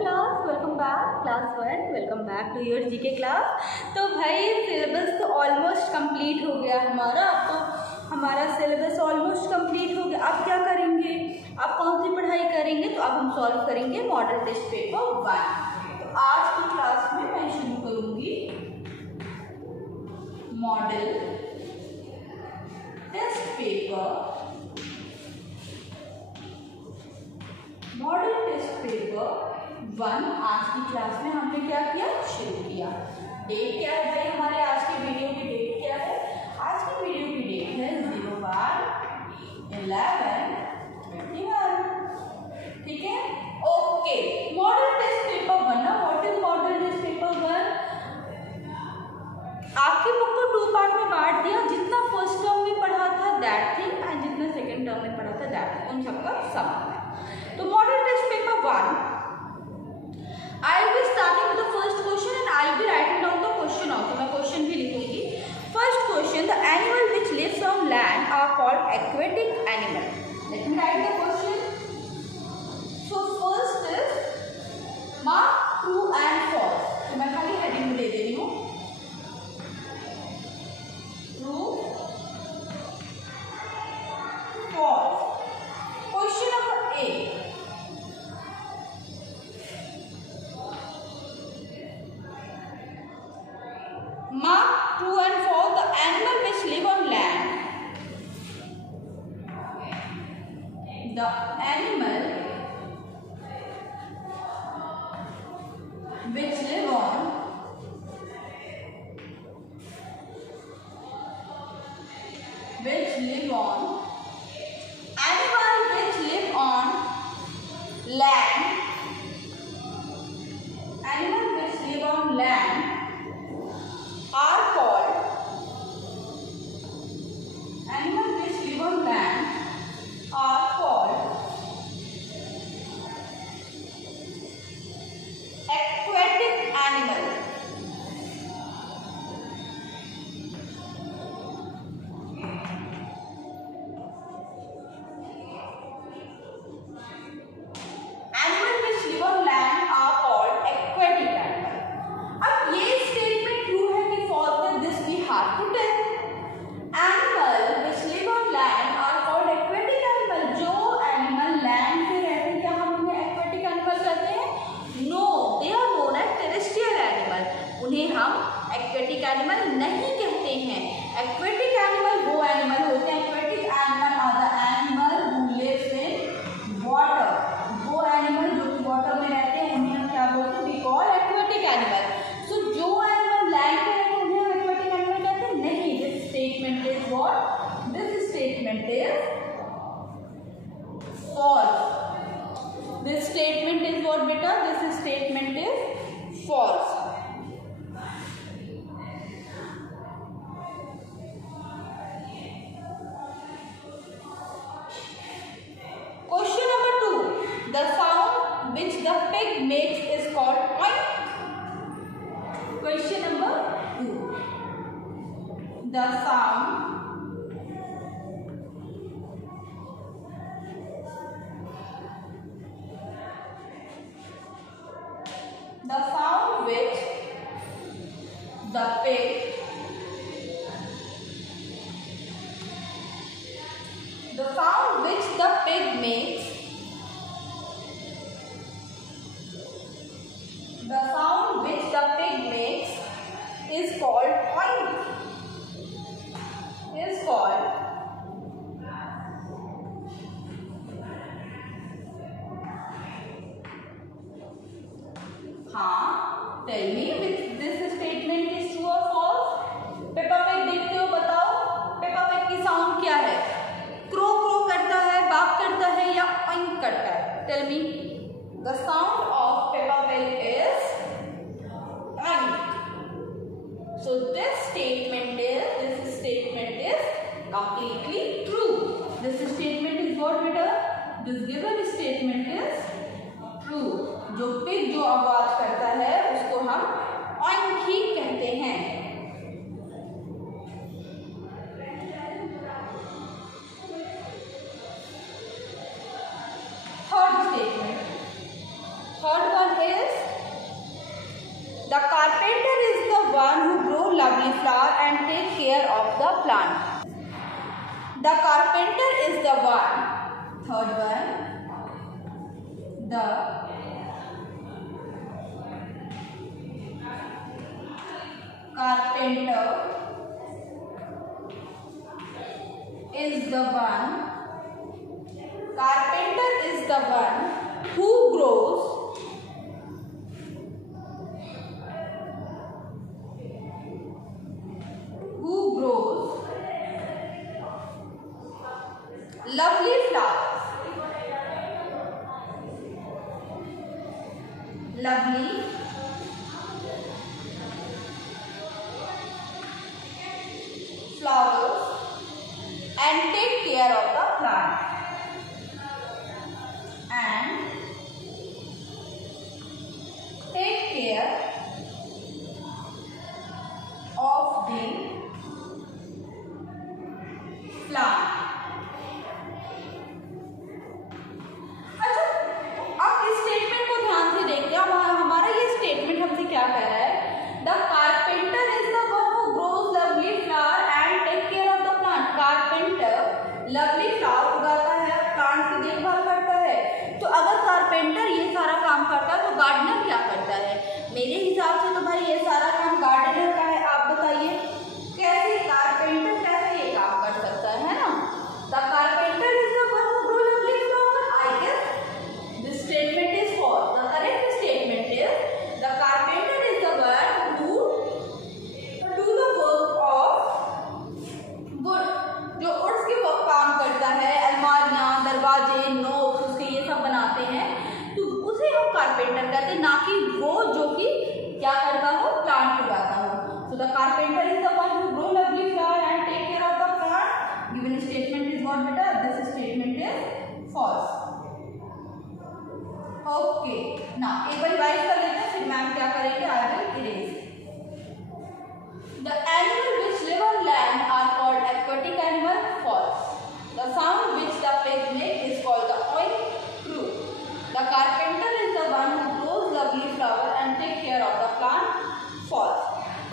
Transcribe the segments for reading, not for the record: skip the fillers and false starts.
class, welcome back, class 1, welcome back to your GK class। तो भाई सिलेबस तो almost complete हो गया हमारा। तो हमारा सिलेबस ऑलमोस्ट कंप्लीट हो गया। अब क्या करेंगे, अब कौन सी पढ़ाई करेंगे? तो अब हम सॉल्व करेंगे मॉडल टेस्ट पेपर 1। तो आज की क्लास में मैं शुरू करूंगी मॉडल टेस्ट पेपर 1। आज की क्लास में हमने क्या किया, शुरू किया। डेट क्या है भाई हमारे आज के वीडियो की डेट क्या है? आज की वीडियो की डेट है 01/11/21। ठीक है, ओके। मॉडल टेस्ट पेपर 1 ना, what is model test paper 1? आपकी बुक को 2 पार्ट में बांट दिया। जितना फर्स्ट टर्म में पढ़ा था दैट थिंग एंड जितना सेकेंड टर्म में पढ़ा था दैट थिंग, उन सबका सम है। तो model test paper 1, I will be starting with the first question and I will be writing down the question also। मैं क्वेश्चन भी लिखूंगी। First question, the animal which lives on land are called aquatic animal। Let me write the question। So first is mark true and false। तो मैं खाली हेडिंग में दे दे रही हूँ true, false। Question number A, mark true and false, the animal which live on land, the animal which live on animal which live on land, animal which live on land are called, animal which live on land are called aquatic animal। Animal which live on land are called aquatic animal। अब ये statement true है कि false है, this we have to tell. Animal which live on land are called aquatic animal। जो animal land पे रहते हैं क्या हम उन्हें aquatic animal कहते हैं? No, they are known as terrestrial animal. उन्हें हम aquatic animal नहीं कहते हैं। aquatic animal वो एनिमल होते हैं, aquatic animal are the animal who lives in water। वो एनिमल जो कि वाटर में रहते हैं उन्हें हम क्या बोलते हैं? We call aquatic animal। So जो एनिमल लैंड पे रहते हैं उन्हें हम aquatic animal कहते हैं नहीं। This statement is what? This statement is false। This statement is what बेटा? This statement is false। Question number 2, the sound which the pig makes is called oink। Question number 2, the sound which the pig makes, the sound which the pig makes is called oink, is called हाँ, tell me which this statement is true or false। Peppa pig देखते हो, बताओ Peppa pig की sound क्या है? Crow crow करता है, बाप करता है या ऑइंक करता है? Tell me. The sound of Peppa Pig is oink. So this statement is completely true। This statement is what बेटा? This given statement is true. जो पिग जो आवाज करता है उसको हम ऑइंक ही कहते हैं। Third statement, third one is and take care of the plant. The carpenter is the one. Third one. The carpenter is the one. Carpenter is the one who grows lovely flowers. Lovely flowers and take care of the plant. And take care of the plant. क्या कह रहा है? The carpenter is the one who grows lovely flower and take care of the plant. Carpenter lovely flower उगाता है, प्लांट की देखभाल करता है. तो अगर कारपेंटर ये सारा काम करता है तो गार्डनर क्या करता है? मेरे हिसाब से तो भाई ये सारा काम गार्डनर का है. आप बताइए कैसे कारपेंटर कैसे ये काम कर सकता है ना? The carpenter is the one who grows lovely flower. I guess this statement is false. The correct statement is the carpenter is the one who do the work of wood. जो वुड्स के वर्क काम करता है, अलमारियां, दरवाजे, नोक उसके ये सब बनाते हैं, तो उसे हम कारपेंटर कहते हैं, ना कि वो जो कि क्या करता हो, प्लांट उगाता हो. So the carpenter is the one who grow lovely flower and take care of the plant. Given statement is what beta? This statement is false. Okay ना एक बार रिवाइज कर लेते हैं, फिर मैम क्या करेंगे, I will erase. The animal which live on land are called aquatic animal. False. The sound which the pig make is called the oink. True. The carpenter is the one who grows lovely flower and take care of the plant. False.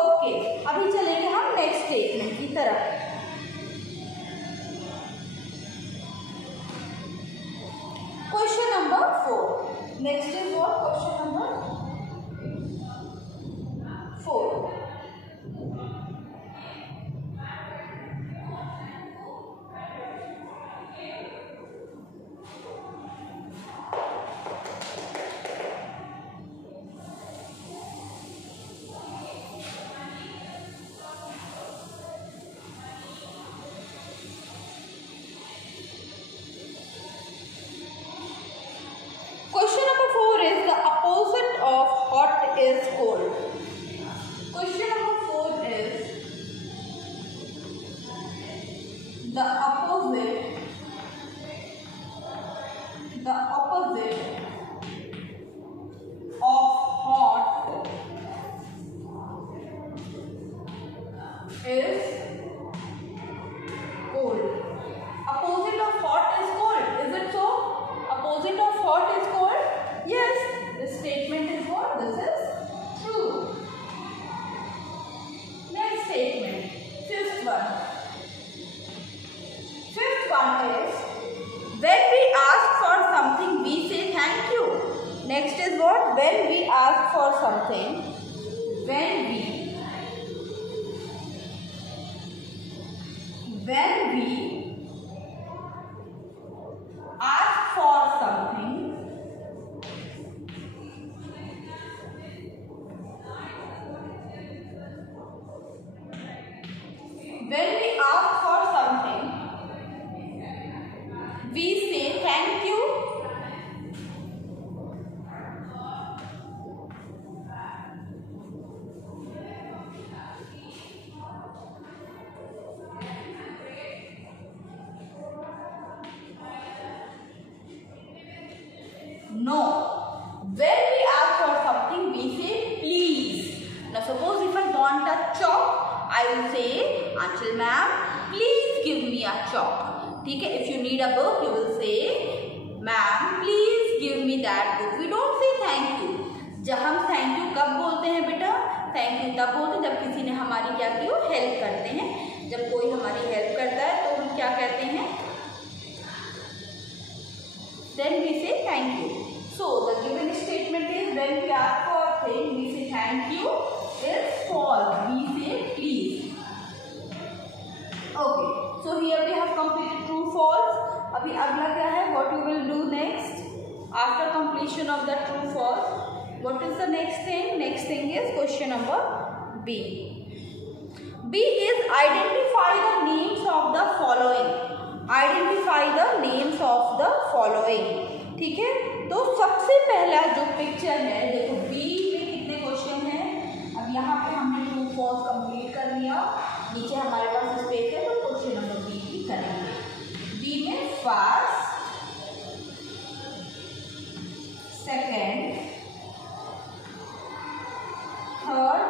Okay अभी चलेंगे हम next statement की तरफ. Question number 4. Next is what? Question number 4. Question number 4 is the opposite of hot is cold. Question number 4 is the opposite of hot is cold. Opposite of hot is cold. Is it so? Opposite of hot is cold? Yes. This statement is what? This is true. Next statement. Fifth one. Fifth one is when we ask for something we say thank you. Next is what? When we ask for something. When we ask for something we say thank you. No. When we ask for something, we say please. Now suppose if I want a chalk, I will say, Anchal ma'am, please give me a chalk. ठीक है? If you need a book, you will say, ma'am, please give me that book. We don't say thank you. जब हम thank you कब बोलते हैं बेटा? Thank you तब होते जब किसी ने हमारी क्या की हो, हेल्प करते हैं। जब कोई हमारी हेल्प करता है तो हम क्या कहते हैं, then we say thank you. So the given statement is when we ask for a thing we say thank you is false. We say please. Okay. So here we have completed true false. अभी अगला क्या है, what you will do next after completion of the true false. What is the next thing? Next thing is question number B. B is identify the names of the following. Identify the names of the following. ठीक है, तो सबसे पहला जो पिक्चर है, देखो बी में कितने क्वेश्चन हैं। अब यहाँ पे हमने ट्रू फॉल्स कंप्लीट कर लिया, नीचे हमारे पास स्पेस है तो क्वेश्चन नंबर बी भी करेंगे। बी में first, second, third,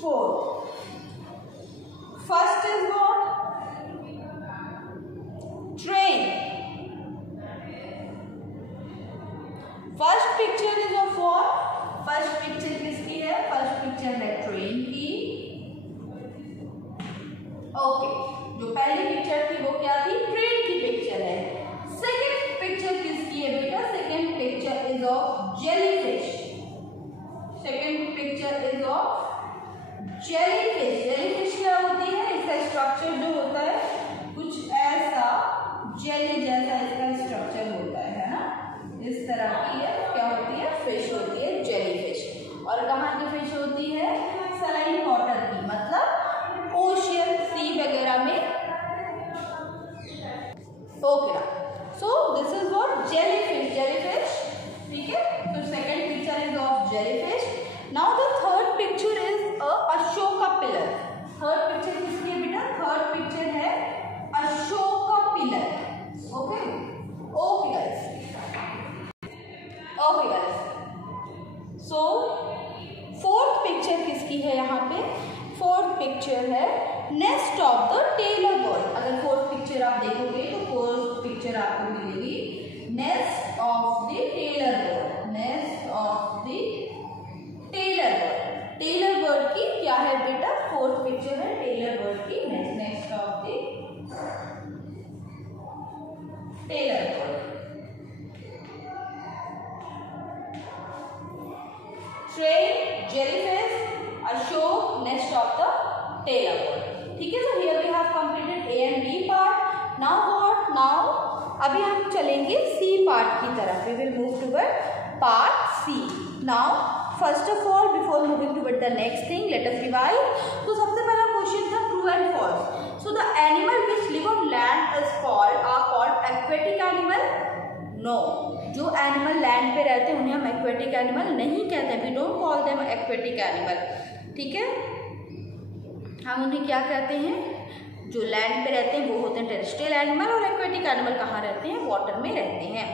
fourth. First is what, train. First picture is of what? First picture किसकी है, फर्स्ट पिक्चर है ट्रेन की। ओके, जो पहली पिक्चर थी वो क्या थी, ट्रेन की पिक्चर है। सेकंड पिक्चर किसकी है बेटा, second picture is of jellyfish. Second picture is of jellyfish. Jellyfish क्या होती है, इसका स्ट्रक्चर जो होता है कुछ ऐसा जेली जैसा इसका स्ट्रक्चर होता है ना, इस तरह की है, क्या होती है, फिश होती है जेलीफिश। और कहाँ की फिश होती है, सलाइन वाटर की, मतलब ओशियन सी वगैरह में। Okay, so this is what, jellyfish, jellyfish. ठीक है, तो second picture is of jellyfish. Now the third picture is Ashoka pillar. Third picture किसकी है बेटा, थर्ड पिक्चर है Ashoka pillar. Okay, okay guys, okay guys. So fourth picture किसकी है, यहाँ पे फोर्थ पिक्चर है nest of the tailor bird. अगर फोर्थ पिक्चर आप देखोगे तो फोर्थ पिक्चर आपको मिलेगी nest of the tailor bird, nest of the tailor bird. Tailor bird की क्या है बेटा, फोर्थ पिक्चर है टेलर बर्ड की nest of the tailor bird. Train, jellyfish, Ashok, nest of the tailor bird. ठीक है, so here we have completed A and B part. Now what, now अभी हम चलेंगे सी पार्ट की तरफ। We will move toward part C. Now first of all before moving toward the next thing let us revise. तो सबसे पहला question था true and false. So the animal which live on land are called aquatic animal? No. जो animal land पे रहते हैं उन्हें हम एक्वेटिक एनिमल नहीं कहते, we don't call them aquatic animal. ठीक है, हम उन्हें क्या कहते हैं, जो लैंड पे रहते हैं वो होते हैं टेरेस्ट्रियल एनिमल, और एक्वेटिक एनिमल कहाँ रहते हैं, वाटर में रहते हैं।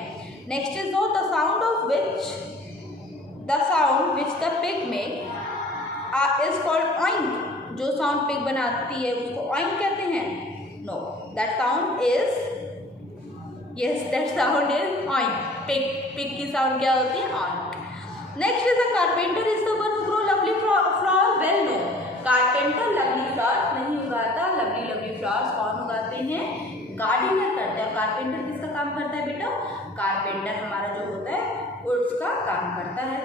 Next is no the sound which the pig make is called oink. जो साउंड पिग बनाती है उसको ऑइंक कहते हैं? No, that sound is, yes that sound is oink. Pig की साउंड क्या होती है, oink. Next is a carpenter is the one who grow lovely flower, well no. Carpenter lovely flowers नहीं उगाता, लवली फ्लावर्स कौन उगाते हैं, गार्डनर करते हैं। कारपेंटर किसका काम करता है बेटा, कारपेंटर हमारा जो होता है उसका काम करता है।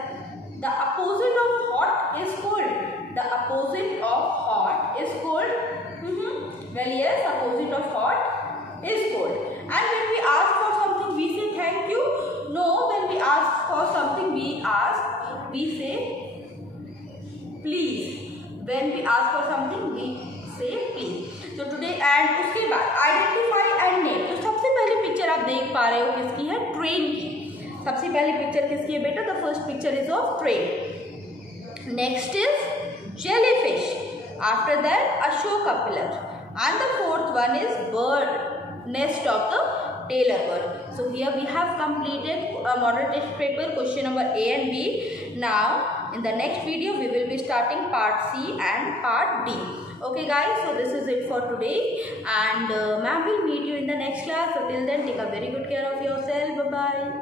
The opposite of hot is cold. The opposite of hot is cold. Well, yes, opposite of hot is cold. And when we ask for something, we say thank you. No, when we ask for something, we say please. When we ask for something, we say please. So today and उसके बाद identify and name. तो सबसे पहली पिक्चर आप देख पा रहे हो किसकी है, ट्रेन की। सबसे पहली पिक्चर किसकी है बेटा, the first picture is of train. Next is jellyfish, after that Ashoka pillar, and the fourth one is bird, nest of the tailor bird. So here we have completed a model test paper question number A and B. Now in the next video we will be starting part C and part D. Okay guys, so this is it for today, and ma'am will meet you in the next class. So till then, take a very good care of yourself. Bye bye.